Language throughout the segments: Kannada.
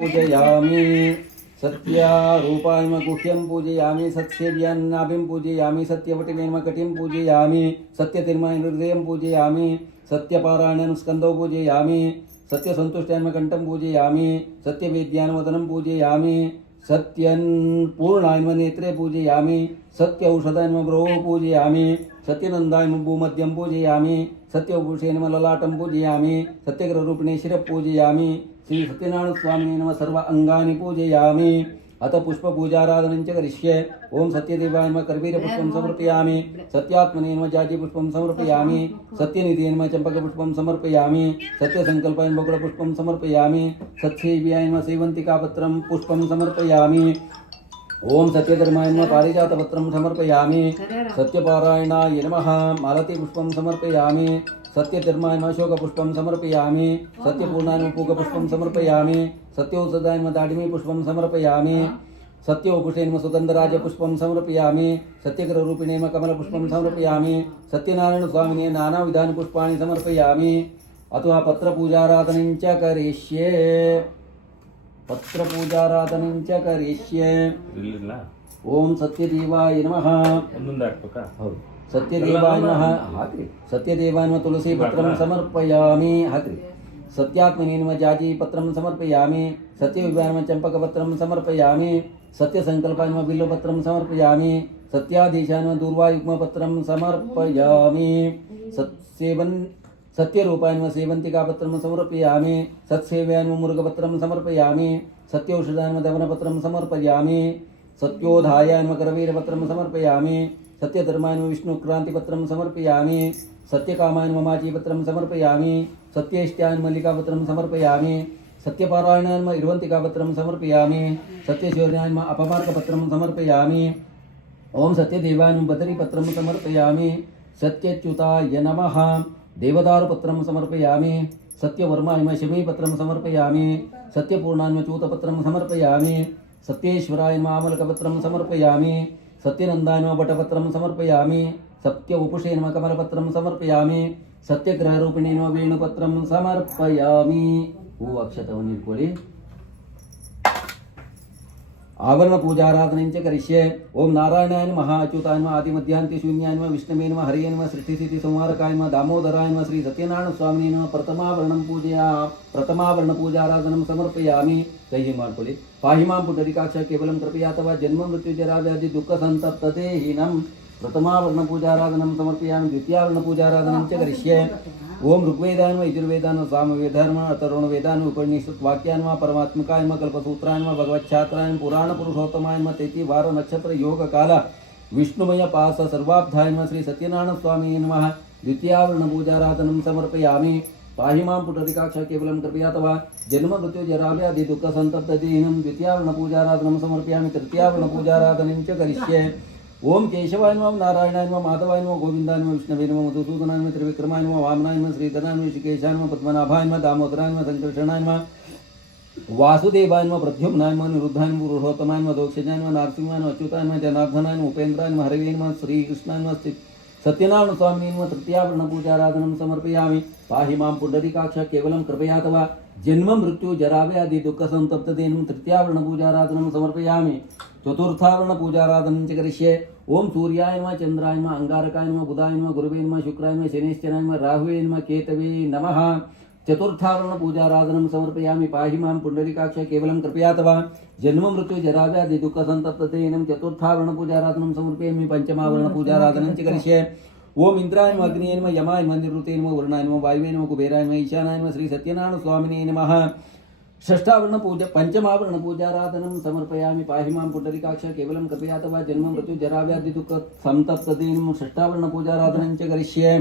पूजयामि सत्यारूपायम गुह्यं पूजयामि सत्सेव्यान्नाभिं पूजयामि सत्यवटिमेन्म कटिं पूजयामि सत्यतिर्मयं हृदयं पूजयामि सत्यपारायणं स्कन्दौ पूजयामि सत्यसन्तुष्टायम कण्ठं पूजयामि सत्यवेद्यानवदनं पूजयामि सत्यं पूर्णायम नेत्रे पूजयामि सत्य औषधायम ब्रो पूजयामि सत्यनन्दायम भूमध्यं पूजयामि सत्यभूषेण ललाटं पूजयामि सत्यग्ररूपिणे शिरः पूजयामि श्री सत्यनारायण स्वामिने नमः सर्व अंगानि पूजयामि अथ पुष्प पूजाराधनं च करिष्ये ओम सत्यदेवाय नमः करवीर पुष्पं समर्पयामि सत्यात्मने नमः जाजी पुष्पं समर्पयामि सत्यनिधये नमः चंपक पुष्पं समर्पयामि सत्यसंकल्पाय नमः बकुल पुष्पं समर्पयामि सत्सेव्याय नमः सेवन्तिका पत्रं पुष्पं समर्पयामि ओम सत्यधर्माय नमः पारिजात पत्रं समर्पयामि सत्यपारायणाय नमः मालती पुष्पं समर्पयामि सत्यधर्माय नमः अशोकपुष्पं समर्पयामि सत्यपूर्णाय नमः पूगपुष्पं समर्पयामि सत्यौषधाय नमः दाडिमी पुष्पं समर्पयामि सत्योपुषे नमः सुगन्धराजपुष्पं समर्पयामि सत्यग्ररूपिणे नमः कमलपुष्पं समर्पयामि सत्यनारायण स्वामिने नानाविधानि पुष्पाणि समर्पयामि अथवा पत्रपूजाराधनं च करिष्ये पत्रपूजाराधनं च करिष्ये ओम सत्यदेवाय नमः सत्यदेवाय नमः हाक्रि सत्यदेवाय नमः तुलसी पत्रं समर्पयामि हाक्रि सत्यात्मने नमः जाजी पत्रं समर्पयामि सत्यविवाय नमः चंपकपत्रं समर्पयामि सत्यसंकल्पाय नमः बिल्वपत्रं समर्पयामि सत्याधीशाय नमः दूर्वायुग्मपत्रं समर्पयामि सत्यरूपाय नमः सेवन्तिकापत्रं समर्पयामि सत्सेव्याय नमः मुरुगपत्रं समर्पयामि सत्यौषधाय नमः दमनपत्रं समर्पयामि सत्योधायाय नमः करवीरपत्रं समर्पयामि सत्यधर्माय नमः विष्णुक्रांतिपत्रं समर्पयामि सत्यकामाय नमः माचीपत्रं समर्पयामि सत्येष्ट्याय नमः मल्लिकापत्रं समर्पयामि सत्यपारायणाय नमः इरुवन्तिकापत्रं समर्पयामि सत्यशौर्याय नमः अपमार्गपत्रं समर्पयामि ओम सत्यदेवाय नमः बदरीपत्रं समर्पयामि सत्यच्युताय नमः देवदारुपत्रं समर्पयामि सत्यवर्माय नमः शमीपत्रं समर्पयामि सत्यपूर्णाय नमः चूतपत्रं समर्पयामि सत्येश्वराय नमः आमलकपत्रं समर्पयामि सत्यनंदाय नमः बटपत्रं समर्पयामि सत्य उपुषे नमः कमलपत्रं समर्पयामि सत्यग्रहरूपिणे नमः वेणुपत्रं समर्पयामि अक्षतವನ್ನು ಇಟ್ಕೊಳ್ಳಿ आवरण पूजाराधनं च करिष्ये ओम नारायणाय नमः अच्युताय नमः आदिमध्यान्ति शून्याय नमः विष्णवे नमः हरये नमः सृष्टिस्थिति संहारकाय नमः दामोदराय नमः श्री सत्यनारायण स्वामिने नमः प्रथमावरण पूजाराधनं समर्पयामि कही ಮಾಡ್ಕೊಳ್ಳಿ पाहि मां पुंडरीकाक्ष केवलं कृपया तव जन्म मृत्यु जरा व्याधि दुःख संतप्तदेहिनं प्रथमावरण पूजाराधनं समर्पयामि द्वितीयावरण पूजाराधनं च करिष्ये ओम ऋग्वेदाय नमः यजुर्वेदाय नमः सामवेदाय नमः अथर्वणवेदाय नमः उपनिषत् वाक्याय नमः परमात्मकाय नमः कल्पसूत्राय नमः भगवच्छात्राय नमः पुराण पुरुषोत्तमाय नमः तेति वार नक्षत्र योग काल विष्णुमय पास सर्वाब्धाय नमः श्री सत्यनारायण स्वामी नमः द्वितीयावरण पूजाराधनं समर्पयामि पाहि मां पुंडरीकाक्ष केवलं कृपया तव जन्म मृत्यु जरा व्याधि दुःख संतप्तदेहिनं द्वितीयावरण पूजाराधनं समर्पयामि तृतीयावरण पूजाराधनं च करिष्ये ओम केशवाय नमः नारायणाय नमः माधवाय नमः गोविन्दाय नमः विष्णवे नमः मधुसूदनाय नमः त्रिविक्रमाय नमः वामनाय नमः श्रीधराय नमः ऋषिकेशाय नमः पद्मनाभाय नमः दामोदराय नमः संकर्षणाय नमः वासुदेवाय नमः प्रद्युम्नाय नमः निरुद्धाय नमः पुरुषोत्तमाय नमः दोक्षजाय नमः नारसिंहाय नमः अच्युताय नमः जनार्दनाय नमः उपेन्द्राय नमः हरये नमः श्रीकृष्णाय नमः सत्यनारायण स्वामिने नमः तृतीयावरण पूजाराधनं समर्पयामि पाहि मां पुंडरीकाक्ष केवलं कृपया तव जन्म मृत्यु जरा व्याधि दुःख संतप्तदेहिनं तृतीयावरण पूजाराधनं समर्पयामि चतुर्थावरण पूजाराधनं च करिष्ये ओम सूर्याय नमः चंद्राय नमः अंगारकाय नमः बुधाय नमः गुरुवे नमः शुक्राय नमः शनिश्चराय नमः राहुवे नमः केतवे नमः चतुर्थावरण पूजाराधनं समर्पयामि पाहि मां पुंडरीकाक्ष केवलं कृपया तव जन्म मृत्यु जरा व्याधि दुःख संतप्तदेहिनं चतुर्थावरण पूजाराधनं समर्पयामि पंचमावरण पूजाराधनं च करिष्ये ओम इंद्राय नमः अग्निये नमः यमाय नमः निरुते नमः वरुणाय नमः वायुवे नमः कुबेराय नमः ईशानाय नमः श्री सत्यनारायण स्वामिने नमः षष्ठावरण पूजा पंचमावरण पूजाराधनं समर्पयामि पाहि मां पुंडरीकाक्ष केवलं कृपया तव जन्म मृत्यु जरा व्याधि दुःख संतप्तदेहिनं षष्ठावरण पूजाराधनं च करिष्ये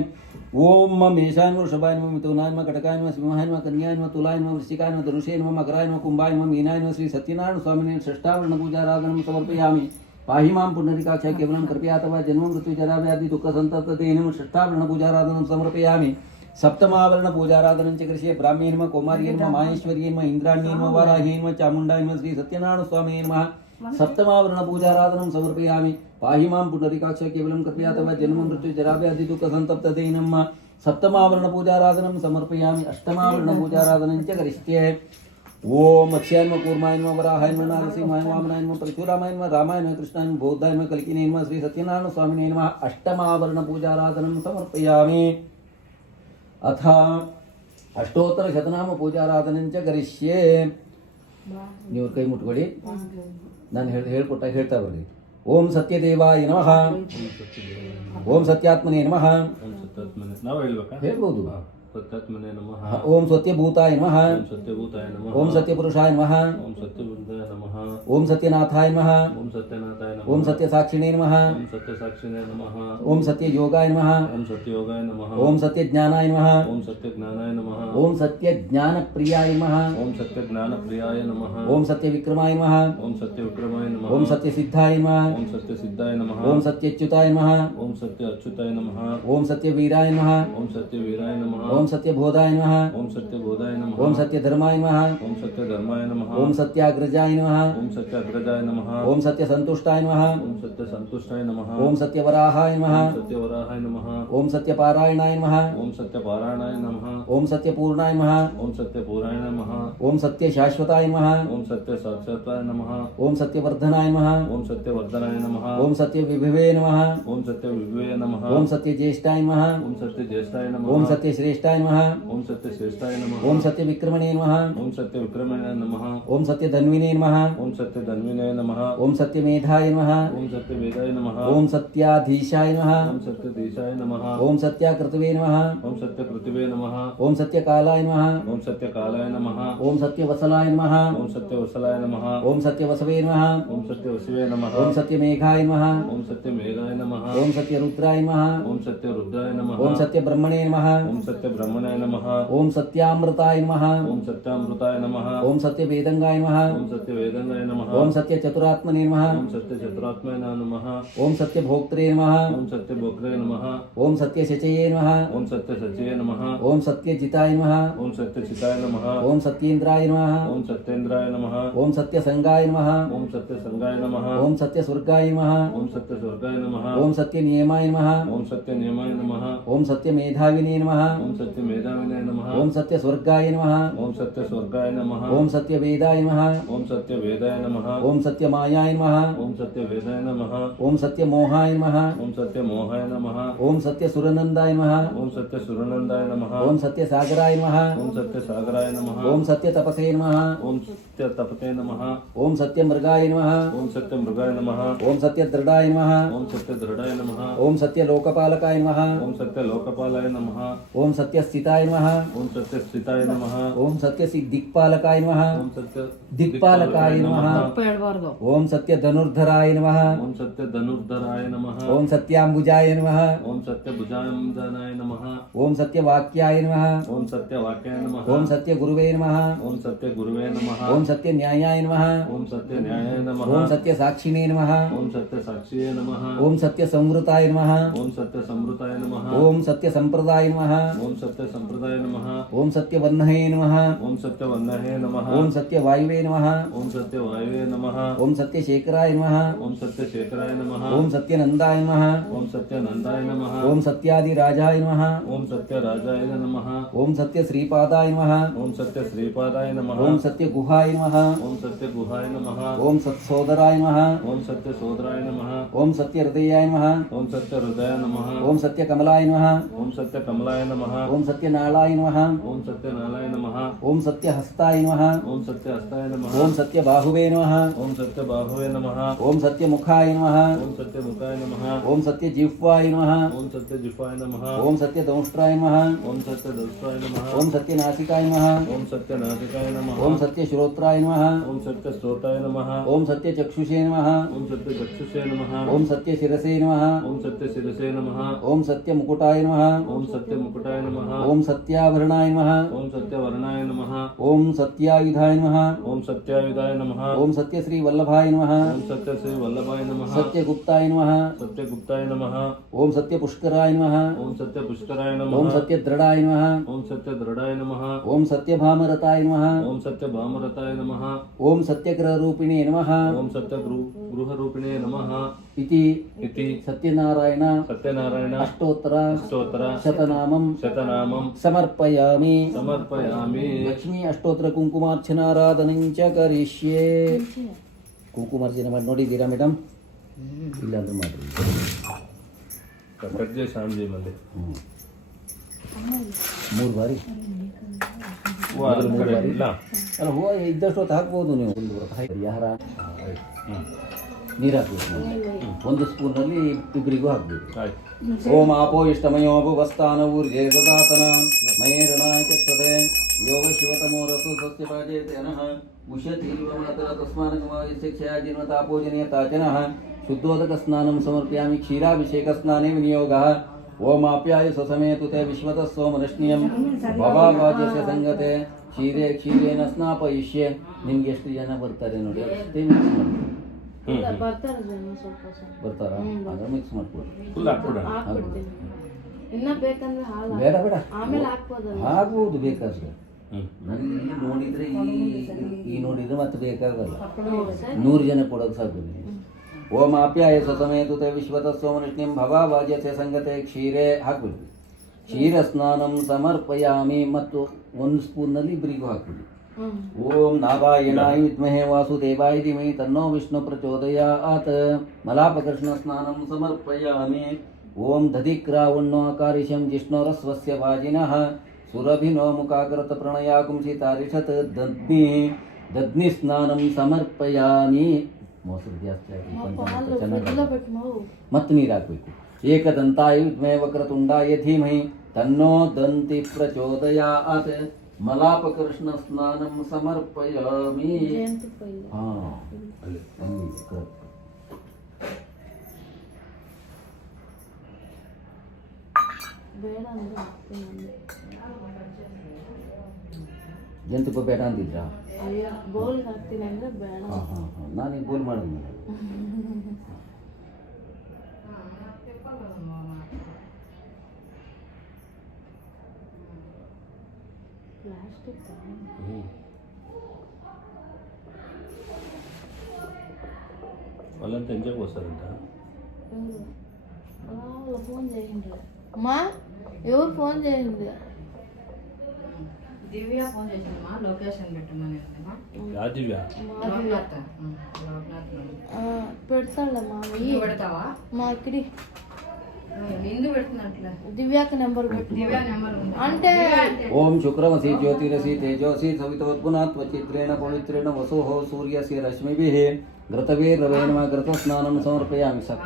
ओम मेषाय नमः वृषभाय नमः मिथुनाय नमः कर्कटाय नमः सिंहाय नमः कन्याय नमः तुलाय नमः वृश्चिकाय नमः धनुषे नमः मकराय नमः कुंभाय नमः मीनाय नमः श्री सत्यनारायण स्वामिने षष्ठावरण पूजाराधनं समर्पयामि पाहि मां पुंडरीकाक्ष केवलं कृपया तव जन्म मृत्यु जरा व्याधि दुःख संतप्तदेहिनं षष्ठावरण पूजाराधनं समर्पयामि सप्तमावरण पूजाराधनं च करिष्ये ब्राह्म्ये नमः कौमार्ये नमः माहेश्वर्ये नमः इंद्राण्ये नमः वाराह्ये नमः चामुण्डाय नमः श्री सत्यनारायण स्वामिने नमः सप्तमावरण पूजाराधनं समर्पयामि पाहि मां पुंडरीकाक्ष केवलं कृपया तव जन्म मृत्यु जरा व्याधि दुःख संतप्तदेहिनं सप्तमावरण पूजाराधनं समर्पयामि अष्टमावरण पूजाराधनं च करिष्ये ओम मत्स्याय नमः कूर्माय नमः वराहाय नमः नारसिंहाय नमः वामनाय नमः परशुरामाय नमः रामाय नमः कृष्णाय नमः बौद्धाय नमः कल्किने नमः श्री सत्यनारायण स्वामिने नमः अष्टमावरण पूजाराधनं समर्पयामि। अथ अष्टोत्तर शतनाम पूजाराधनं च करिष्ये। ನೀವು ಕೈ ಮುಟ್ಕೊಳ್ಳಿ, ನಾನು ಹೇಳ್ಕೊಟ್ಟಾಗ ಹೇಳ್ತಾ ಬರ್ರಿ. ಓಂ ಸತ್ಯದೇವಾಯ ನಮಃ, ಓಂ ಸತ್ಯಾತ್ಮನೇ ನಮಃ. ನಾವು ಹೇಳ್ಬೇಕಾ? ಹೇಳ್ಬೋದು. ಸತ್ಯಾತ್ಮನೇ ನಮಃ. ಓಂ ಸತ್ಯಭೂತಾಯ ನಮಃ, ಓಂ ಸತ್ಯಭೂತಾಯ ನಮಃ. ಓಂ ಸತ್ಯಪುರುಷಾಯ ನಮಃ, ಓಂ ಸತ್ಯಬುದ್ಧಾಯ ನಮಃ. ಓಂ ಸತ್ಯನಾಥಾಯ ನಮಃ, ಓಂ ಸತ್ಯನಾಥಾಯ ನಮಃ. ಓಂ ಸತ್ಯಸಾಕ್ಷಿಣೇ ನಮಃ, ಓಂ ಸತ್ಯಸಾಕ್ಷಿಣೇ ನಮಃ. ಓಂ ಸತ್ಯಯೋಗಾಯ ನಮಃ, ಓಂ ಸತ್ಯಯೋಗಾಯ ನಮಃ. ಓಂ ಸತ್ಯಜ್ಞಾನಾಯ ನಮಃ, ಓಂ ಸತ್ಯಜ್ಞಾನಾಯ ನಮಃ. ಓಂ ಸತ್ಯಜ್ಞಾನಪ್ರಿಯಾಯ ನಮಃ, ಓಂ ಸತ್ಯಜ್ಞಾನಪ್ರಿಯಾಯ ನಮಃ. ಓಂ ಸತ್ಯವಿಕ್ರಮಾಯ ನಮಃ, ಓಂ ಸತ್ಯವಿಕ್ರಮಾಯ ನಮಃ. ಓಂ ಸತ್ಯಸಿದ್ಧಾಯ ನಮಃ, ಓಂ ಸತ್ಯಸಿದ್ಧಾಯ ನಮಃ. ಓಂ ಸತ್ಯಚ್ಯುತಾಯ ನಮಃ, ಓಂ ಸತ್ಯ ಅಚ್ಯುತಾಯ ನಮಃ. ಓಂ ಸತ್ಯವೀರಾಯ ನಮಃ, ಓಂ ಸತ್ಯವೀರಾಯ ನಮಃ. ಓಂ ಸತ್ಯಬೋಧಾಯ ನಮಃ, ಓಂ ಸತ್ಯಬೋಧಾಯ ನಮಃ. ಓಂ ಸತ್ಯಧರ್ಮಾಯ ನಮಃ, ಓಂ ಸತ್ಯಧರ್ಮಾಯ ನಮಃ. ಓಂ ಸತ್ಯಾಗ್ರಜಾಯ ನಮಃ, ಓಂ ಸತ್ಯಾಗ್ರಜಾಯ ನಮಃ. ಓಂ ಸತ್ಯಸಂತುಷ್ಟಾಯ ನಮಃ, ಓಂ ಸತ್ಯಸಂತುಷ್ಟಾಯ ನಮಃ. ಓಂ ಸತ್ಯವರಾಹಾಯ ನಮಃ, ಓಂ ಸತ್ಯವರಾಹಾಯ ನಮಃ. ಓಂ ಸತ್ಯಪಾರಾಯಣಾಯ ನಮಃ, ಓಂ ಸತ್ಯಪಾರಾಯಣಾಯ ನಮಃ. ಓಂ ಸತ್ಯಪೂರ್ಣಾಯ ನಮಃ, ಓಂ ಸತ್ಯಪೂರಾಯ ನಮಃ. ಓಂ ಸತ್ಯಶಾಶ್ವತಾಯ ನಮಃ, ಓಂ ಸತ್ಯಸಾಕ್ಷಾತ್ವಾಯ ನಮಃ. ಓಂ ಸತ್ಯವರ್ಧನಾಯ ನಮಃ, ಓಂ ಸತ್ಯವರ್ಧನಾಯ ನಮಃ. ಓಂ ಸತ್ಯವಿಭವೇ ನಮಃ, ಓಂ ಸತ್ಯವಿಭವೇ ನಮಃ. ಓಂ ಸತ್ಯಜ್ಯೇಷ್ಠಾಯ ನಮಃ, ಓಂ ಸತ್ಯಜ್ಯೇಷ್ಠಾಯ ನಮಃ. ಓಂ ಸತ್ಯಶ್ರೇಷ್ಠಾಯ ನಮಃ, ಓಂ ಸತ್ಯಶ್ರೇಷ್ಠಾಯ ನಮಃ. ಓಂ ಸತ್ಯವಿಕ್ರಮಣೇ ನಮಃ, ಓಂ ಸತ್ಯವಿಕ್ರಮಣಾಯ ನಮಃ. ಓಂ ಸತ್ಯಧನ್ವಿನೇ ನಮಃ, ಓಂ ಸತ್ಯಧನ್ವಿನಾಯ ನಮಃ. ಓಂ ಸತ್ಯಮೇಧಾಯ ನಮಃ, ಓಂ ಸತ್ಯವೇದಾಯ ನಮಃ. ಓಂ ಸತ್ಯಾಧೀಶಾಯ ನಮಃ, ಓಂ ಸತ್ಯದೇಶಾಯ ನಮಃ. ಓಂ ಸತ್ಯಾಕೃತವೇ ನಮಃ, ಓಂ ಸತ್ಯಪೃಥಿವೇ ನಮಃ. ಓಂ ಸತ್ಯಕಾಲಾಯ ನಮಃ, ಓಂ ಸತ್ಯಕಾಲಾಯ ನಮಃ. ಓಂ ಸತ್ಯವಸಲಾಯ ನಮಃ, ಓಂ ಸತ್ಯವಸಲಾಯ ನಮಃ. ಓಂ ಸತ್ಯವಸವೇ ನಮಃ, ಓಂ ಸತ್ಯವಸಿವೇ ನಮಃ. ಓಂ ಸತ್ಯಮೇಘಾಯ ನಮಃ, ಓಂ ಸತ್ಯಮೇಘಾಯ ನಮಃ. ಓಂ ಸತ್ಯರುದ್ರಾಯ ನಮಃ, ಓಂ ಸತ್ಯರುದ್ರಾಯ ನಮಃ. ಓಂ ಸತ್ಯಬ್ರಹ್ಮಣೇ ನಮಃ, ಓಂ ಸತ್ಯಬ್ರಹ್ಮಣಾಯ ನಮಃ. ಓಂ ಸತ್ಯಾಮೃತಾಯ ನಮಃ, ಓಂ ಸತ್ಯಾಮೃತಾಯ ನಮಃ. ಓಂ ಸತ್ಯವೇದಂಗಾಯ ನಮಃ, ಓಂ ಸತ್ಯವೇದಂಗಾಯ ನಮಃ. ಓಂ ಸತ್ಯಚತುರಾತ್ಮನೇ ನಮಃ, ಓಂ ಸತ್ಯಚತುರಾತ್ಮಾಯ ನಮಃ. ಓಂ ಸತ್ಯಭೋಕ್ತ್ರೇ ನಮಃ, ಓಂ ಸತ್ಯಭೋಕ್ರೇ ನಮಃ. ಓಂ ಸತ್ಯಶಚಯೇ ನಮಃ, ಓಂ ಸತ್ಯಸಚಯೇ ನಮಃ. ಓಂ ಸತ್ಯಜಿತಾಯ ನಮಃ, ಓಂ ಸತ್ಯಚಿತಾಯ ನಮಃ. ಓಂ ಸತ್ಯೇಂದ್ರಾಯ ನಮಃ, ಓಂ ಸತ್ಯೇಂದ್ರಾಯ ನಮಃ. ಓಂ ಸತ್ಯಸಂಗಾಯ ನಮಃ, ಓಂ ಸತ್ಯಸಂಗಾಯ ನಮಃ. ಓಂ ಸತ್ಯಸ್ವರ್ಗಾಯ ನಮಃ, ಓಂ ಸತ್ಯಸ್ವರ್ಗಾಯ ನಮಃ. ಓಂ ಸತ್ಯನಿಯಮಾಯ ನಮಃ, ಓಂ ಸತ್ಯನಿಯಮಾಯ ನಮಃ. ಓಂ ಸತ್ಯಮೇಧಾವಿನೇ ನಮಃ, ಓಂ ಸತ್ಯಮೇಧಾವಿನಾಯ ನಮಃ. ಓಂ ಸತ್ಯಸ್ವರ್ಗಾಯ ನಮಃ, ಓಂ ಸತ್ಯಸ್ವರ್ಗಾಯ ನಮಃ. ಓಂ ಸತ್ಯವೇದಾಯ ನಮಃ, ಓಂ ಸತ್ಯವೇದಾಯ ನಮಃ. ಓಂ ಸತ್ಯಮಾಯಾಯ ನಮಃ, ಓಂ ಸತ್ಯವೇದಾಯ ನಮಃ. ಓಂ ಸತ್ಯಮೋಹಾಯ ನಮಃ, ಓಂ ಸತ್ಯಮೋಹಾಯ ನಮಃ. ಓಂ ಸತ್ಯಸುರನಂದಾಯ ನಮಃ, ಓಂ ಸತ್ಯಸುರನಂದಾಯ ನಮಃ. ಓಂ ಸತ್ಯಸಾಗರಾಯ ನಮಃ, ಓಂ ಸತ್ಯಸಾಗರಾಯ ನಮಃ. ಓಂ ಸತ್ಯತಪಸೇ ನಮಃ, ಓಂ ಸತ್ಯತಪತೆ ನಮಃ. ಓಂ ಸತ್ಯಮೃಗಾಯ ನಮಃ, ಓಂ ಸತ್ಯಮೃಗಾಯ ನಮಃ. ಓಂ ಸತ್ಯದೃಢಾಯ ನಮಃ, ಓಂ ಸತ್ಯದೃಢಾಯ ನಮಃ. ಓಂ ಸತ್ಯಲೋಕಪಾಲಕಾಯ ನಮಃ, ಓಂ ಸತ್ಯಲೋಕಪಾಲಾಯ ನಮಃ. ಓಂ ಸತ್ಯಸ್ಥಿತಾಯ ನಮಃ, ಓಂ ಸತ್ಯಸ್ಥಿತಾಯ ನಮಃ. ಓಂ ಸತ್ಯಸಿದ್ದಿಕ್ಪಾಲಕಾಯ ನಮಃ, ಓಂ ಸತ್ಯ ದಿಕ್ಪಾಲಕಾಯ ನಮಃ, ಓಂ ಸತ್ಯಧನುರ್ಧರಾಯ ನಮಃ, ಓಂ ಸತ್ಯಧನುರ್ಧರಾಯ ನಮಃ. ಓಂ ಸತ್ಯಾಂಬುಜಾಯ ನಮಃ, ಓಂ ಸತ್ಯಭುಜಾಂಜನಾಯ ನಮಃ. ಓಂ ಸತ್ಯವಾಕ್ಯಾಯ ನಮಃ, ಓಂ ಸತ್ಯವಾಕ್ಯಾಯ ನಮಃ. ಓಂ ಸತ್ಯಗುರುವೇ ನಮಃ, ಓಂ ಸತ್ಯಗುರುವೇ ನಮಃ. ಓಂ ಸತ್ಯನ್ಯಾಯಾಯ ನಮಃ, ಓಂ ಸತ್ಯನ್ಯಾಯಾಯ ನಮಃ. ಓಂ ಸತ್ಯಸಾಕ್ಷಿಣೇ ನಮಃ, ಓಂ ಸತ್ಯಸಾಕ್ಷಿಯೇ ನಮಃ. ಓಂ ಸತ್ಯಸಂವೃತಾಯ ನಮಃ, ಓಂ ಸತ್ಯಸಂವೃತಾಯ ನಮಃ. ಓಂ ಸತ್ಯಸಂಪ್ರದಾಯ ನಮಃ, ಓಂ ಸತ್ಯಸಂಪ್ರದಾಯ ನಮಃ. ಓಂ ಸತ್ಯವಹ್ನಯೇ ನಮಃ, ಓಂ ಸತ್ಯವನ್ನಹೇ ನಮಃ. ಓಂ ಸತ್ಯವಾಯುವೇ ನಮಃ, ಓಂ ಸತ್ಯವಾಯುವೇ ನಮಃ. ಓಂ ಸತ್ಯಶೇಖರಾಯ ನಮಃ, ಓಂ ಸತ್ಯಶೇಖರಾಯ ನಮಃ. ಓಂ ಸತ್ಯನಂದಾಯ ನಮಃ, ಓಂ ಸತ್ಯನಂದಾಯ ನಮಃ. ಓಂ ಸತ್ಯಾದಿರಾಜಾಯ ನಮಃ, ಓಂ ಸತ್ಯರಾಜಾಯ ನಮಃ. ಓಂ ಸತ್ಯಶ್ರೀಪಾದಾಯ ನಮಃ, ಓಂ ಸತ್ಯಶ್ರೀಪಾದಾಯ ನಮಃ. ಓಂ ಸತ್ಯಗುಹಾಯ ನಮಃ, ಓಂ ಸತ್ಯಗುಹಾಯ ನಮಃ. ಓಂ ಸತ್ಸೋದರಾಯ ನಮಃ, ಓಂ ಸತ್ಯಸೋದರಾಯ ನಮಃ. ಓಂ ಸತ್ಯಹೃದಯಾಯ ನಮಃ, ಓಂ ಸತ್ಯಹೃದಯ ನಮಃ. ಓಂ ಸತ್ಯಕಮಲಾಯ ನಮಃ, ಓಂ ಸತ್ಯಕಮಲಾಯ ನಮಃ. ಓಂ ಸತ್ಯನಾಳಾಯ ನಮಃ, ಓಂ ಸತ್ಯನಾಲಾಯ ನಮಃ. ಓಂ ಸತ್ಯಹಸ್ತಾಯ ನಮಃ, ಓಂ ಸತ್ಯಹಸ್ತಾಯ ನಮಃ. ಓಂ ಸತ್ಯಬಾಹುವೇ ನಮಃ, ಓಂ ಸತ್ಯಬಾಹುವೇ ನಮಃ. ಓಂ ಸತ್ಯಮುಖಾಯ ನಮಃ, ಓಂ ಸತ್ಯಮುಖಾಯ ನಮಃ. ಓಂ ಸತ್ಯಜಿಹ್ವಾಯ ನಮಃ, ಓಂ ಸತ್ಯಜಿಹ್ವಾಯ ನಮಃ. ಓಂ ಸತ್ಯದಂಷ್ಟ್ರಾಯ ನಮಃ, ಓಂ ಸತ್ಯದರ್ಶಾಯ ನಮಃ. ಓಂ ಸತ್ಯನಾಸಿಕಾಯ ನಮಃ, ಓಂ ಸತ್ಯನಾಸಿಕಾಯ ನಮಃ. ಓಂ ಸತ್ಯಶ್ರೋತ್ರಾಯ ನಮಃ, ಓಂ ಸತ್ಯಶ್ರೋತಾಯ ನಮಃ. ಓಂ ಸತ್ಯಚಕ್ಷುಷೇ ನಮಃ, ಓಂ ಸತ್ಯಚಕ್ಷುಷೇ ನಮಃ. ಓಂ ಸತ್ಯಶಿರಸೇ ನಮಃ, ಓಂ ಸತ್ಯಶಿರಸೇ ನಮಃ. ಓಂ ಸತ್ಯಮುಕುಟಾಯ ನಮಃ, ಓಂ ಸತ್ಯಮುಕುಟಾಯ ನಮಃ. ಓಂ ಸತ್ಯಾಭರಣಾಯ ನಮಃ, ಓಂ ಸತ್ಯವರ್ಣಾಯ ನಮಃ. ಓಂ ಸತ್ಯಾಯುಧಾಯ ನಮಃ, ಓಂ ಸತ್ಯಾಯುಧಾಯ ನಮಃ. ಓಂ ಸತ್ಯಶ್ರೀ ವಲ್ಲಭಾಯ ನಮಃ, ಓಂ ಸತ್ಯಶ್ರೀ वल्लभाय नमः सत्यगुप्ताय नमः सत्यगुप्ताय नमः ओम सत्यपुष्कराय नमः ओम सत्यपुष्कराय ओम नमः सत्यदृढाय नमः ओम सत्यदृढाय नमः ओम सत्यभामरताय नमः ओम सत्यभामरताय नमः ओम सत्यग्रहरूपिणे नमः ओम सत्यगृहरूपिणे नमः इति इति सत्यनारायण सत्यनारायण अष्टोत्तर अष्टोत्तर शतनामं शतनामं समर्पयामि समर्पयामि लक्ष्मी अष्टोत्तर कुंकुमार्चनाराधनं च करिष्ये ಕುಂಕುಮಾರ್ಚನೆ ಮಾಡಿ ನೋಡಿದ್ದೀರಾ ಮೇಡಮ್ ಇಲ್ಲ ಅಂದ್ರೆ ಮಾಡ್ರಿ ಕಟ್ಜೆ ಶಾಂಜಿ ಮಂದಿ 3 ಬಾರಿ ಇಲ್ಲ ಅಲ್ಲ ಹೂವು ಇದ್ದಷ್ಟು ಹೊತ್ತು ಹಾಕ್ಬೋದು ನೀವು ಒಂದು ಪರಿಹಾರ ನೀರು ಹಾಕ್ಬೇಕು 1 ಸ್ಪೂನಲ್ಲಿ ಇಬ್ಬರಿಗೂ ಹಾಕ್ಬೇಕು ಆಯ್ತು ಓಂ ಆಪೋ ಇಷ್ಟಮಯೋ ಭುವಸ್ಥಾನ ಊರ್ಜೆ ದದಾತನ ಮಯೇರಣ ಚಕ್ಷತೆ ಯೋಗ ಶಿವತಮೋ ರಸು ಸಸ್ಯ ಪಾಚೇತನಃ ಉಷತೀವ ಮಾತರ ತಸ್ಮಾನಕಮಯಸ್ಯ ಕ್ಷಯಾಜಿನ್ವತಾಪೋಜನೀಯತಾಚನಃ ಶುದ್ಧೋದಕಸ್ನಾನಂ ಸಮರ್ಪಯಾಮಿ ಕ್ಷೀರಾಭಿಷೇಕಸ್ನಾನೇ ವಿನಿಯೋಗಃ ಓಂ ಆಪ್ಯಾಯ ಸ್ವಸಮೇತು ತೇ ವಿಶ್ವತಃ ಸೋಮನಶ್ನಿಯಂ ಭವಾವಾಚಸ್ಯ ಸಂಗತೆ ಕ್ಷೀರೇನ ಸ್ನಾಪಯಿಷ್ಯೆ ನಿಮ್ಗೆ ಎಷ್ಟು ಜನ ಬರ್ತಾರೆ ನೋಡಿ ಅಷ್ಟೇ ಮಿಕ್ಸ್ ಮಾಡಿ ಬರ್ತಾರಾ ಹಾಗಾದ್ರೆ ಮಿಕ್ಸ್ ಮಾಡ್ಕೊಡ್ರಿ ಫುಲ್ ಹಾಕ್ಬಿಡೋಣ ಇನ್ನ ಬೇಕಂದ್ರೆ ಹಾಲು ಬೇಡ ಬೇಡ ಆಮೇಲೆ ಹಾಕ್ಬೋದಲ್ಲ ಆಗ್ಬೋದು ಬೇಕಾದ್ರೆ ನೋಡಿದ್ರೆ ಈ ನೋಡಿದ್ರೆ ಮತ್ತೆ ಬೇಕಾಗಲ್ಲ 100 ಜನ ಕೊಡೋಕೆ ಸಾಕು ಓಂ ಆಪ್ಯಾಯ ಸ್ವಸಮೇತು ತೇ ವಿಶ್ವತಃ ಸೋಮನಶ್ನಿಂ ಭವಾವಾಜ್ಯಸ್ಯ ಸಂಗತೆ ಕ್ಷೀರೆ ಹಾಕ್ಬಿಡ್ರಿ ಕ್ಷೀರ ಸ್ನಾನಂ ಸಮರ್ಪಯಾಮಿ ಮತ್ತು 1 ಸ್ಪೂನ್ನಲ್ಲಿ ಇಬ್ಬರಿಗೂ ಹಾಕ್ಬಿಡಿ ಓಂ ನಾರಾಯಣಾಯ ವಿದ್ಮಹೇ ವಾಸುದೇವಾಯ ಧೀಮಹಿ ತನ್ನೋ ವಿಷ್ಣು ಪ್ರಚೋದಯಾತ್ ಮಲಾಪಕೃಷ್ಣ ಸ್ನಾನಂ ಸಮರ್ಪಯಾಮಿ ಓಂ ದಧಿಕ್ರಾವಣ್ಣೋ ಅಕಾರಿಶಂ ಜಿಷ್ಣೋರಸ್ವಸ್ಯ ವಾಜಿನಃ ಸುರಭಿನೋ ಮುಖಾಕೃತ ಪ್ರಣಯಾಕುಂಸಿತಾರಿಷತ್ ದದ್ನಿ ಸ್ನಾನಂ ಸಮರ್ಪಯಾಮಿ ಮೊಸರು ಜಾಸ್ತಿ ಹಾಕಿ ಚೆನ್ನಾಗಿ ಮತ್ತೆ ನೀರು ಹಾಕಬೇಕು ಏಕದಂತಾಯ ವಿದ್ಮಹೇ ವಕ್ರತುಂಡಾಯ ಧೀಮಹಿ ತನ್ನೋ ದಂತಿ ಪ್ರಚೋದಯಾತ್ ಮಲಾಪಕೃಷ್ಣ ಸ್ನಾನಂ ಸಮರ್ಪಯಾಮಿ ಜಂತುಪ್ಪ ಬೇಡ ಅಂತಿದ್ರಾ ಬೋಲ್ ಹಾಕ್ತೀನಿ ಅಂದ್ರೆ ಬೇಡ ನಾನೀಗ ಬೋಲ್ ಮಾಡಿದ್ನಿ ಪ್ಲಾಸ್ಟಿಕ್ వాళ్ళంతా ఎంజాయ్ వస్తారంట ఫోన్ చేయండి అమ్మా ఎవరు ఫోన్ చేయండి దివ్య ఫోన్ చేసిందమ్మా లొకేషన్ పెట్టమని యా దివ్య పెడతాడమ్మా పెడతావా మా ఇక్కడి నిందు పెడుతున్నట్లే దివ్యాకి నెంబర్ పెట్టి దివ్య నెంబర్ ఉంది అంటే ఓం శుక్రమసి జ్యోతిరసి తేజోసి సవితోత్పునాత్వచిత్రేణ పవిత్రేణ వసోః సూర్యస్య రశ్మిభిః ಘೃತವೀರ್ರವೇಣ ಘೃತಸ್ನಾನಂ ಸಮರ್ಪಯಾಮಿ ಸರ್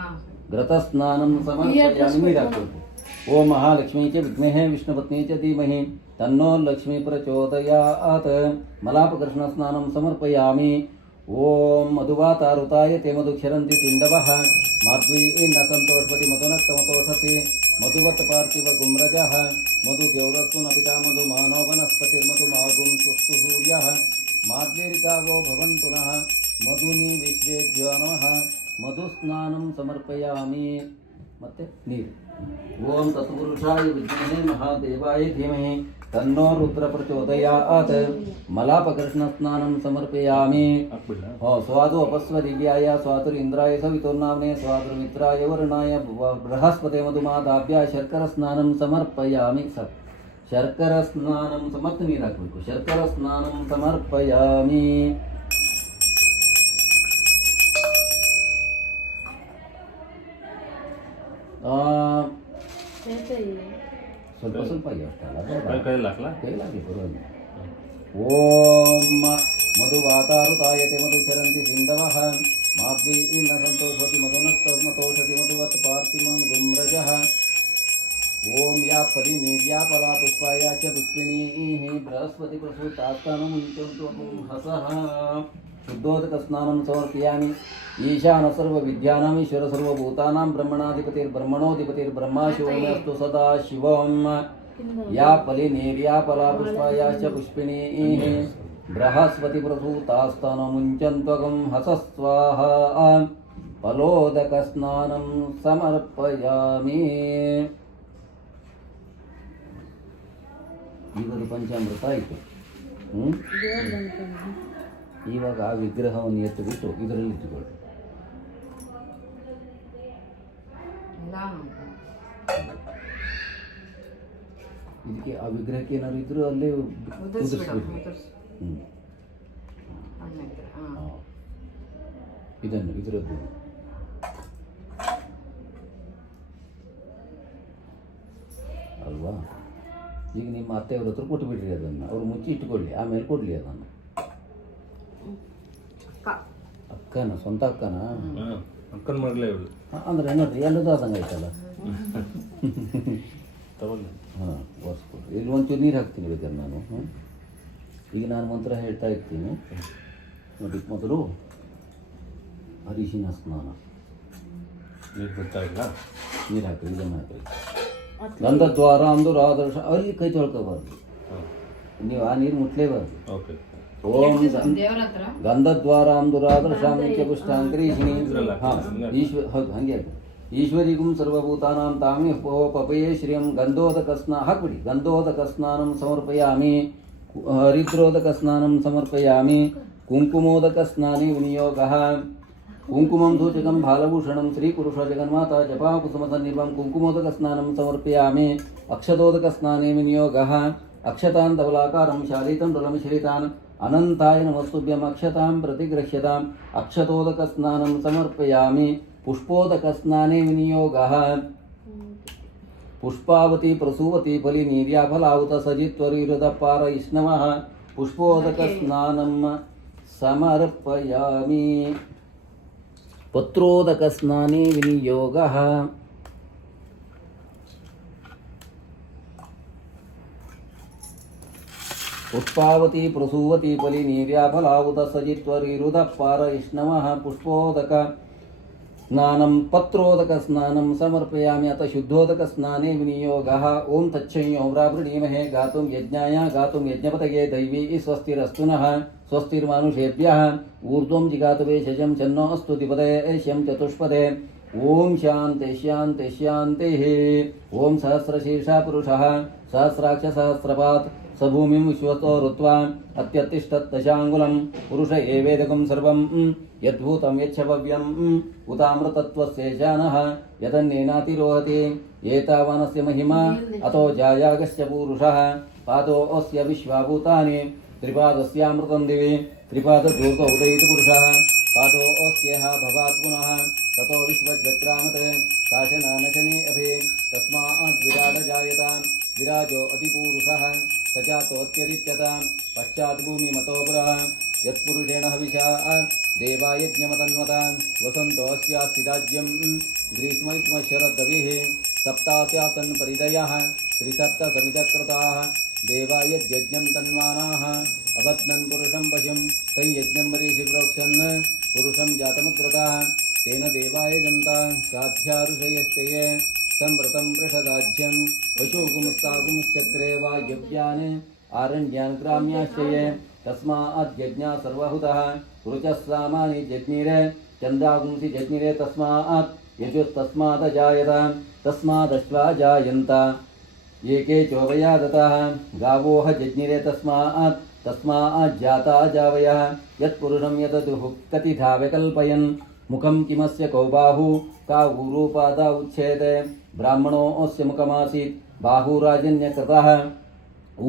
ಘೃತಸ್ನಾನಂ ಸಮರ್ಪಯಾಮಿ ನೀರು ಹಾಕಬೇಕು ಓಂ ಮಹಾಲಕ್ಷ್ಮೀ ಚ ವಿದ್ಮಹೇ ವಿಷ್ಣುಪತ್ನಿ ಚ ಧೀಮಹಿ ತನ್ನೋ ಲಕ್ಷ್ಮೀ ಪ್ರಚೋದಯಾತ್ ಮಲಾಪಕೃಷ್ಣ ಸ್ನಾನಂ ಸಮರ್ಪಯಾಮಿ ಓಂ ಮಧುವಾತಾರುತಾಯ ತೇ ಮಧುಕ್ಷರಂತಿ ತಿಂಡವಃ ಮಾಧ್ವಿ ನ ಸಂತೋಷಪತಿ ಮಧುನಕ್ತಮತೋಷತಿ ಮಧುವತ್ ಪಾರ್ಥಿವ ಗುಮ್ರಜಃ ಮಧು ದೇವರಸ್ತು ನ ಪಿತಾ ಮಧು ಮಾನೋ ವನಸ್ಪತಿರ್ಮಧು ಮಾಗುಂ ಸುಸ್ತು ಸೂರ್ಯಃ ಮಾಧ್ವೀರಿಕಾವೋ ಭವಂತು ನಃ ಮಧುನಿ ವಿಶ್ವೇಭ್ಯೋ ನಮಃ ಮಧುಸ್ನಾನಂ ಸಮರ್ಪಯಾಮಿ ಮತ್ತೆ ನೀರು ಓಂ ತತ್ಪುರುಷಾಯ ವಿದ್ಮಹೇ ಮಹಾದೇವಾಯ ಧೀಮಹಿ ತನ್ನೋ ರುದ್ರ ಪ್ರಚೋದಯಾತ್ ಮಲಾಪಕೃಷ್ಣ ಸ್ನಾನಂ ಸಮರ್ಪಯಾಮಿ ಸ್ವಾದು ಅಪಸ್ವ ದಿವ್ಯಾಯ ಸ್ವಾತುರಿಂದ್ರಾಯ ಸವಿತುರ್ನಾಮ್ನೆ ಸ್ವಾತುರ್ಮಿತ್ರಾಯ ವರುಣಾಯ ಬೃಹಸ್ಪತೆ ಮಧುಮಾದಾಭ್ಯ ಶರ್ಕರ ಸ್ನಾನಂ ಸಮರ್ಪಯಾಮಿ ಶರ್ಕರ ಸ್ನಾನಂ ಮತ್ತೆ ನೀರು ಹಾಕಬೇಕು ಶರ್ಕರ ಸ್ನಾನಂ ಸಮರ್ಪಯಾಮಿ ಸ್ವಲ್ಪ ಸ್ವಲ್ಪ ಕೈಲಾಗಿ ಬರುವುದು ಓಂ ಮಧುವಾತಾರುತಾಯತೆ ಮಧುಚರಂತಿ ಸಿಂಧವಃ ಮಾಧ್ವಿ ನ ಸಂತೋಷತಿ ಮಧುನಕ್ತಮತೋಷತಿ ಮಧುವತ್ ಪಾರ್ಥಿಮಂ ಗುಮ್ರಜಃ ಓಂ ಯಾ ಪದಿ ನಿರ್ಯಾಪಲಾ ಪುಷ್ಪಾಯ ಚ ಪುಷ್ಪಿಣೀ ಬೃಹಸ್ಪತಿ ಪ್ರಸೂತಾಸ್ತನಮುಂಚಂತು ಹಸಃ ಶುದ್ಧೋದಕ ಸ್ನಾನಂ ಸಮರ್ಪಯಾಮಿ ಈಶಾನ ಸರ್ವ ವಿದ್ಯಾನಾಂ ಈಶ್ವರ ಸರ್ವಭೂತಾನಾಂ ಬ್ರಹ್ಮಣಾಧಿಪತಿರ್ಬ್ರಹ್ಮಾ ಶಿವೋऽस्तु ಸದಾ ಶಿವಂ ಯಾ ಫಲಿ ನಿರ್ಯಾಪಲಾ ಪುಷ್ಪಾಯಾಶ್ಚ ಪುಷ್ಪಿಣೀ ಬೃಹಸ್ಪತಿ ಪ್ರಸೂತಾಸ್ತನಮುಂಚಂತ್ವಗಂ ಹಸ ಸ್ವಾಹಾ ಫಲೋದಕ ಸ್ನಾನಂ ಸಮರ್ಪಯಾಮಿ. ಈಗದು ಪಂಚಾಮೃತ ಆಯಿತು. ಇವಾಗ ಆ ವಿಗ್ರಹವನ್ನು ಎತ್ತಿಬಿಟ್ಟು ಇದರಲ್ಲಿ ಇಟ್ಟುಕೊಳ್ಳಿ. ಇದಕ್ಕೆ ಆ ವಿಗ್ರಹಕ್ಕೆ ಏನಾದ್ರು ಇದ್ರು ಅಲ್ಲೇ ಉದುರಿಸ್ಬಿಡ್ರಿ. ಇದನ್ನು ಇದರದ್ದು ಅಲ್ವಾ. ಈಗ ನಿಮ್ಮ ಅತ್ತೆಯವ್ರ ಹತ್ರ ಕೊಟ್ಟು ಬಿಡ್ರಿ ಅದನ್ನು, ಅವ್ರು ಮುಚ್ಚಿ ಇಟ್ಕೊಳ್ಳಿ, ಆಮೇಲೆ ಕೊಡಲಿ ಅದನ್ನು. ಅಕ್ಕನ ಸ್ವಂತ ಅಕ್ಕನ ಅಕ್ಕನ ಮಗಳೇ ಇವಳು. ಅಂದ್ರೆ ನೋಡ್ರಿ ಎಲ್ಲದೂ ಆದಂಗೆ ಆಯ್ತಲ್ಲ. ತಗೊಳ್ಳಿ. ಹಾಂ, ಒರೆಸ್ಕೊಡ್ರಿ. ಇಲ್ಲಿ ಒಂಚೂರು ನೀರು ಹಾಕ್ತೀನಿ ಬೇಕಾದ್ರೆ ನಾನು. ಈಗ ನಾನು ಮಂತ್ರ ಹೇಳ್ತಾ ಇರ್ತೀನಿ ನೋಡಿ. ಮೊದಲು ಅರಿಶಿನ ಸ್ನಾನ. ನೀರು ಗೊತ್ತಾಗಿಲ್ಲ, ನೀರು ಹಾಕ್ರಿ, ಇದನ್ನು ಹಾಕ್ರಿ. ಗಂಧದ್ವಾರ ಅಂದರು ಆದರ್ಶ ಅಲ್ಲಿ ಕೈ ತೊಳ್ಕೋಬಾರ್ದು, ನೀವು ಆ ನೀರು ಮುಟ್ಲೇಬಾರ್ದು. ಓಕೆ. ಓಂ ದೇವರ ಹತ್ರ ಗಂಧದ್ವಾರ ಅಂದುರಾದರ್ಶಾಮಿತ್ಯ ಪುಷ್ಟಾಂತರಿ ಹಾಂ ಹೌದು ಹಂಗೆ ಆಯ್ತು. ಈಶ್ವರಿಗುಂ ಸರ್ವಭೂತಾನಾಂ ತಾಮಿ ಪಪಯೇ ಶ್ರಿಯಂ ಗಂಧೋದಕ ಹಾಕ್ಬಿಡಿ. ಗಂಧೋದಕ ಸ್ನಾನಂ ಸಮರ್ಪಯಾಮಿ, ಹರಿದ್ರೋದಕ ಸ್ನಾನಂ ಸಮರ್ಪಯಾಮಿ, ಕುಂಕುಮೋದಕ ಸ್ನಾನೇ ವಿನಿಯೋಗಃ. ಕುಂಕುಮಂ ಸೂಚಕಂ ಬಾಲಭೂಷಣಂ ಶ್ರೀಪುರುಷ ಜಗನ್ಮಾತಾ ಜಪಾಕುಸುಮಸನ್ನಿಭಂ ಕುಂಕುಮೋದಕ ಸ್ನಾನಂ ಸಮರ್ಪಯಾಮಿ. ಅಕ್ಷತೋದಕ ಸ್ನಾನೇ ವಿನಿಯೋಗಃ. ಅಕ್ಷತಾನ್ ಧವಲಾಕಾರಂ ಶಾಲಿತಂ ರುಲಮಿಶ್ರಿತಾನ್ ಅನಂತಾಯ ನಮಸ್ತುಭ್ಯಂ ಅಕ್ಷತಾಂ ಪ್ರತಿಗೃಹ್ಯತಾಂ. ಅಕ್ಷತೋದಕ ಸ್ನಾನಂ ಸಮರ್ಪಯಾಮಿ. ಪುಷ್ಪೋದಕ ಸ್ನಾನೇ ವಿನಿಯೋಗಃ. ಪುಷ್ಪಾವತಿ ಪ್ರಸೂವತಿ ಫಲಿ ನೀರ್ಯಾಫಲಾಹುತ ಸಜಿತ್ವರಿರುದ ಪಾರ ಇಷ್ಣವಃ. ಪುಷ್ಪೋದಕ ಸ್ನಾನಂ ಸಮರ್ಪಯಾಮಿ. ಪತ್ರೋದಕ ಸ್ನಾನೇ ವಿನಿಯೋಗಃ. ಪುಷ್ಪಾವತಿ ಪ್ರಸೂವತಿ ಫಲಿ ನೀರ್ಯಾಫಲಾಹುತ ಸಜಿತ್ವರಿರುದ ಪಾರ ಇಷ್ಣವಃ. ಪುಷ್ಪೋದಕ ಸ್ನಾನಂ ಪತ್ರೋದಕ ಸ್ನಾನಂ ಸಮರ್ಪಯಾಮಿ. ಅತ ಶುದ್ಧೋದಕ ಸ್ನಾನೇ ವಿನಿಯೋಗಃ. ಓಂ ತಚ್ಛಂಯೋವ್ರಾವೃಣೀಮಹೇ ಗಾತುಂ ಯಜ್ಞಾಯ ಗಾತುಂ ಯಜ್ಞಪತಯೇ ದೈವೀ ಸ್ವಸ್ತಿರಸ್ತು ನಃ ಸ್ವಸ್ತಿರ್ಮಾನುಷೇಭ್ಯಃ. ಊರ್ಧ್ವಂ ಜಿಗಾತು ವೇಷಜಂ ಛನ್ನೋ ಅಸ್ತು ದ್ವಿಪದೇ ಏಷ್ಯಂ ಚತುಷ್ಪದೇ. ಓಂ ಶಾಂತಿ ಶಾಂತಿ ಶಾಂತಿ. ಓಂ ಸಹಸ್ರಶೀರ್ಷ ಪುರುಷಃ ಸಹಸ್ರಾಕ್ಷ ಸಹಸ್ರಪಾತ್ ಸ ಭೂಮಿಂ ವಿಶ್ವತೋ ಋತ್ವಾ ಅತ್ಯತಿಷ್ಠತ್ತಶಾಂಗುಲಂ. ಪುರುಷ ಏವೇದಕಂ ಸರ್ವಂ ಯದ್ಭೂತಂ ಯಚ್ಛವ್ಯಂ ಉತಾಮೃತತ್ವಸ್ಯೇಷಾನಃ ಯದನ್ನೇನಾತಿರೋಹತಿ. ಏತಾವಾನಸ್ಯ ಮಹಿಮಾ ಅತೋ ಜಾಯಾಗಸ್ಯ ಪೂರುಷಃ. ಪಾದೋऽस्य ವಿಶ್ವಾಭೂತಾನಿ ತ್ರಿಪಾದಸ್ಯಾಮೃತಂ ದಿವಿ. ತ್ರಿಪಾದಧೂತ ಉದಯಿತ ಪುರುಷಃ. ಪಾದೋऽस्येह ಭವಾತ್ ಪುನಃ ತತೋ ವಿಶ್ವಜ್ವಕ್ರಾಮತ್. ಶಾಸನಾನಶನೇ ಅಭಿ ತಸ್ಮಾತ್ ವಿರಾಟ ಜಾಯತ. ವಿರಾಜೋ ಅತಿಪೂರುಷಃ ಸ ಜಾತೋऽತ್ಯದಿತ್ಯತ. ಪಶ್ಚಾತ್ ಭೂಮಿಮತೋ ಪುರಃ ಯತ್ಪುರುಷೇಣ ಹವಿಷಾ ದೇವಾಯಜ್ಞಮತನ್ವತ. ವಸಂತೋऽಸ್ಯಾಸ್ತಿ ರಾಜ್ಯಂ ಗ್ರೀಷ್ಮೈತ್ಮಶರದ್ರವಿಃ. ಸಪ್ತಾಸ್ಯಾಸನ್ ಪರಿದಯಃ ತ್ರಿಸಪ್ತ ಸಮಿತಕೃತಾಃ. ದೇವಾಯಜ್ಞಂ ತನ್ವಾನಾಃ ಅಬಧ್ನನ್ ಪುರುಷಂ ಪಶುಂ ತೈ ಯಜ್ಞಂ ವರೀಷಿ ಪ್ರೋಕ್ಷನ್ ಪುರುಷಂ ಜಾತಮಗ್ರತಃ. ತೇನ ದೇವಾಯ ಜಂತಾ ಸಾಧ್ಯಾರುಷಯಶ್ಚಯೇ ಸಂವೃತಂ ವೃಷದಾಜ್ಯಂ ಪಶೂಗುಮುಸ್ತಾಗುಮುಶ್ಚಕ್ರೆ ವಾಯವ್ಯಾನ್ ಆರಣ್ಯಾನ್ ಗ್ರಾಮ್ಯಾಶ್ಚಯೇ. ತಸ್ಮಾತ್ ಯಜ್ಞ ಸರ್ವಹುತಃ ರುಚಃ ಸಾಮಾನಿ ಜಜ್ಞಿರೆ ಚಂದಾಗುಂಸಿ ಜಜ್ಞಿರೆ. ತಸ್ಮಾತ್ ಯಜುಸ್ತಸ್ಮಾದಜಾಯತ ತಸ್ಮಾದಶ್ವಾ ಜಾಯಂತ ಏಕೆ ಚೋವಯಾ ದತಃ. ಗಾವೋಹ ಜಜ್ಞಿರೆ ತಸ್ಮಾತ್ ತಸ್ಮಾತ್ ಜಾತಾ ಜಾವಯಃ. ಯತ್ಪುರುಷಂ ಯದದುಃ ಕತಿಥಾ ವ್ಯಕಲ್ಪಯನ್. ಮುಖಂ ಕಿಮಸ್ಯ ಕೌ ಬಾಹು ಕಾ ಊರೂಪಾದ ಉಚ್ಛೇದೆ. ಬ್ರಾಹ್ಮಣೋऽस्य ಮುಖಮಾಸೀತ್ ಬಾಹುರಾಜನ್ಯಕೃತಃ.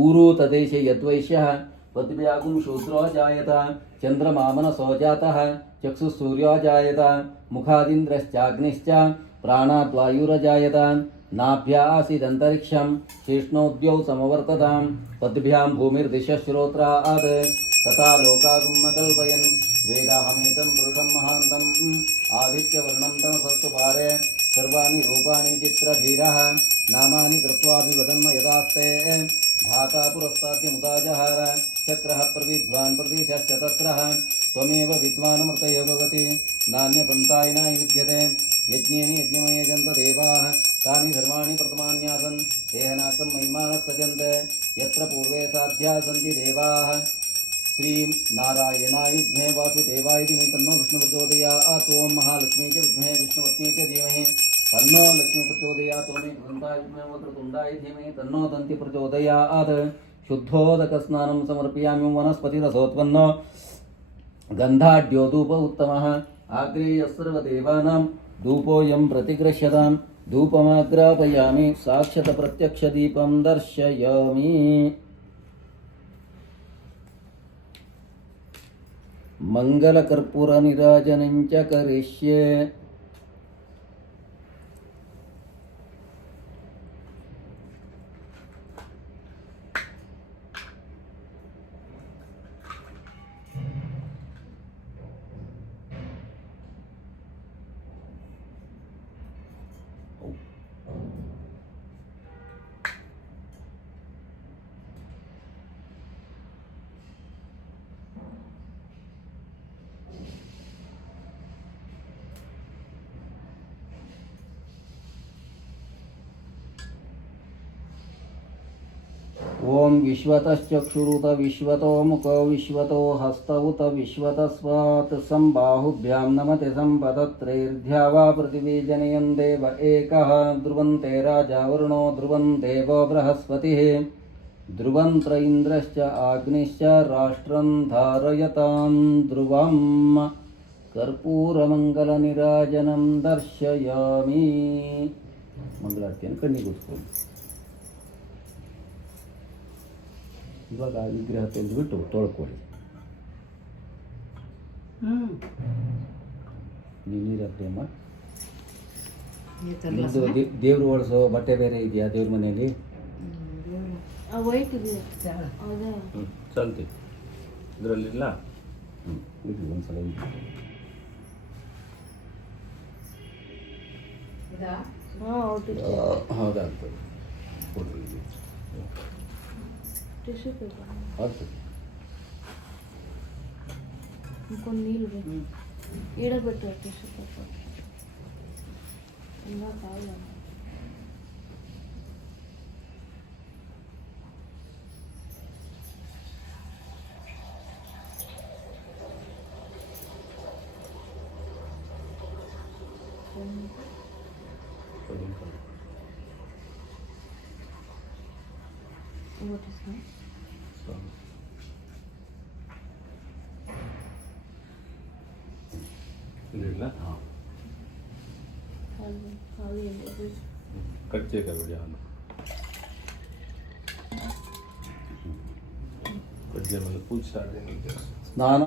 ಊರು ತದೇಶೆ ಯದ್ವೈಶ್ಯಃ ಪದ್ವ್ಯಾಗುಂ ಶೂದ್ರೋ ಜಾಯತ. ಚಂದ್ರಮಾಮನಸೋ ಜಾತಃ ಚಕ್ಷುಸೂರ್ಯೋ ಜಾಯತ. ಮುಖಾದಿಂದ್ರಶ್ಚಾಗ್ನಿಶ್ಚ ಪ್ರಾಣಾದ್ವಾಯುರಜಾಯತ. ನಾಭ್ಯಾ ಆಸೀದಂತರಿಕ್ಷಂ ಶೀಷ್ಣೋದ್ಯೌ ಸಮವರ್ತತಾಂ. ಪದ್ಭ್ಯಾಂ ಭೂಮಿರ್ದಿಶಶ್ರೋತ್ರಾತ್ ತಥಾ ಲೋಕಾಗುಂ ಕಲ್ಪಯನ್. ವೇದಾಹಮೇತಂ ಪುರುಷಂ ಮಹಾಂತಂ ಆದಿತ್ಯವರ್ಣಂ ತಮಸಸ್ತು ಪಾರೆ. ಸರ್ವಾಣಿ ರೂಪಾಣಿ ಚಿತ್ರಧೀರಃ ನಾಮಾನಿ ಕೃತ್ವಾಭಿವದನ್ನ ಯದಾಸ್ತೆ. ಧಾತಾ ಪುರಸ್ತಾದ್ಯ ಮುದಾಜಹಾರ. ಚಕ್ರಃ ಪ್ರವಿದ್ವಾನ್ ಪ್ರದೇಶಶ್ಚತಸ್ರಃ. ತ್ವಮೇವ ವಿದ್ವಾನಮೃತಯೋ ಭವತಿ ನಾನ್ಯಪಂಥಾಯ ನ ಯುಜ್ಯತೆ. ಯಜ್ಞೇನ ಯಜ್ಞಮಯಜಂತ ದೇವಾಃ ತಾನಿ ಧರ್ಮಾಣಿ ಪ್ರಥಮಾನ್ಯಾಸನ್. ತೇಹನಾಕಂ ಮಹಿಮಾನಃ ಸಜಂತೆ ಯತ್ರ ಪೂರ್ವೇ ಸಾಧ್ಯಾಃ ಸಂತಿ ದೇವಾಃ श्रीं नारायणाय विद्महे वासुदेवाय धीमहि तन्नो विष्णु प्रचोदयात् ओम महालक्ष्मी च विद्महे विष्णुपत्नी च धीमहि तन्नो लक्ष्मी प्रचोदयात् ओम वक्रतुण्डाय विद्महे वक्रतुण्डाय धीमहि तन्नो दन्ति प्रचोदयात् शुद्धोदकस्नानं समर्पयामि वनस्पतिरसोत्पन्न गन्धाढ्यो धूप उत्तमः आग्नेयः सर्वदेवानां धूपोऽयं प्रतिगृह्यतां धूपमाग्रापयामि साक्षात् प्रत्यक्षदीपं दर्शयामि मंगलकर्पूरनिराजनं च करिष्ये ओम विश्वतश्चक्षुरुत विश्वतो मुखो विश्वतो हस्त उत विश्वतस्वात् संबाहुभ्यां नमते संपदत्रैर्ध्या वा पृथिवी जनयन् देव एकः ध्रुवन्ते राजा वरुणो ध्रुवं देवो बृहस्पतिः ध्रुवन्त इन्द्रश्च आग्निश्च राष्ट्रं धारयतां ध्रुवं कर्पूरमङ्गलनिराजनं दर्शयामि ಮಂಗಳಾರತಿಯನ್ನು ಕಣ್ಣಿಗೆ ಉತ್ಕೊಂಡು ಇವಾಗ ವಿಗ್ರಹ ತೆಗೆದುಬಿಟ್ಟು ತೊಳ್ಕೊಳ್ಳಿ. ನೀರು ಹಾಕ್ತೇಮ್ಮ. ಇದು ದೇವ್ರು ಓಡಿಸೋ ಬಟ್ಟೆ ಬೇರೆ ಇದೆಯಾ ದೇವ್ರ ಮನೆಯಲ್ಲಿ? ವೈಟ್ ಇದೆ ಅದೇ ಚಾಲ್ತಿ ಇದರಲ್ಲಿಲ್ಲ. ಇದು ಒಂದ್ಸಲ ಹೌದಾಗ್ತದೆ ಕೊಡ್ರಿ ಟಿಶ್ಯೂ ಪೇಪರ್ ಆಗ್ತದೆ. ఇంకొన్ని నీళ్ళు పెట్టి ఈడబెట్టారు టిష్యూ పేపర్ ఇంకా కావాలి. ఇంకోటి ఇస్తాను. ಇಲ್ಲ ಹಾಂ ಖಾಲಿ ಕಟ್ చేయగలరు ಹಾಲು ಕಟ್ చేయమని ಪೂಜೆ ಸ್ಟಾರ್ಟ್ ಸ್ನಾನ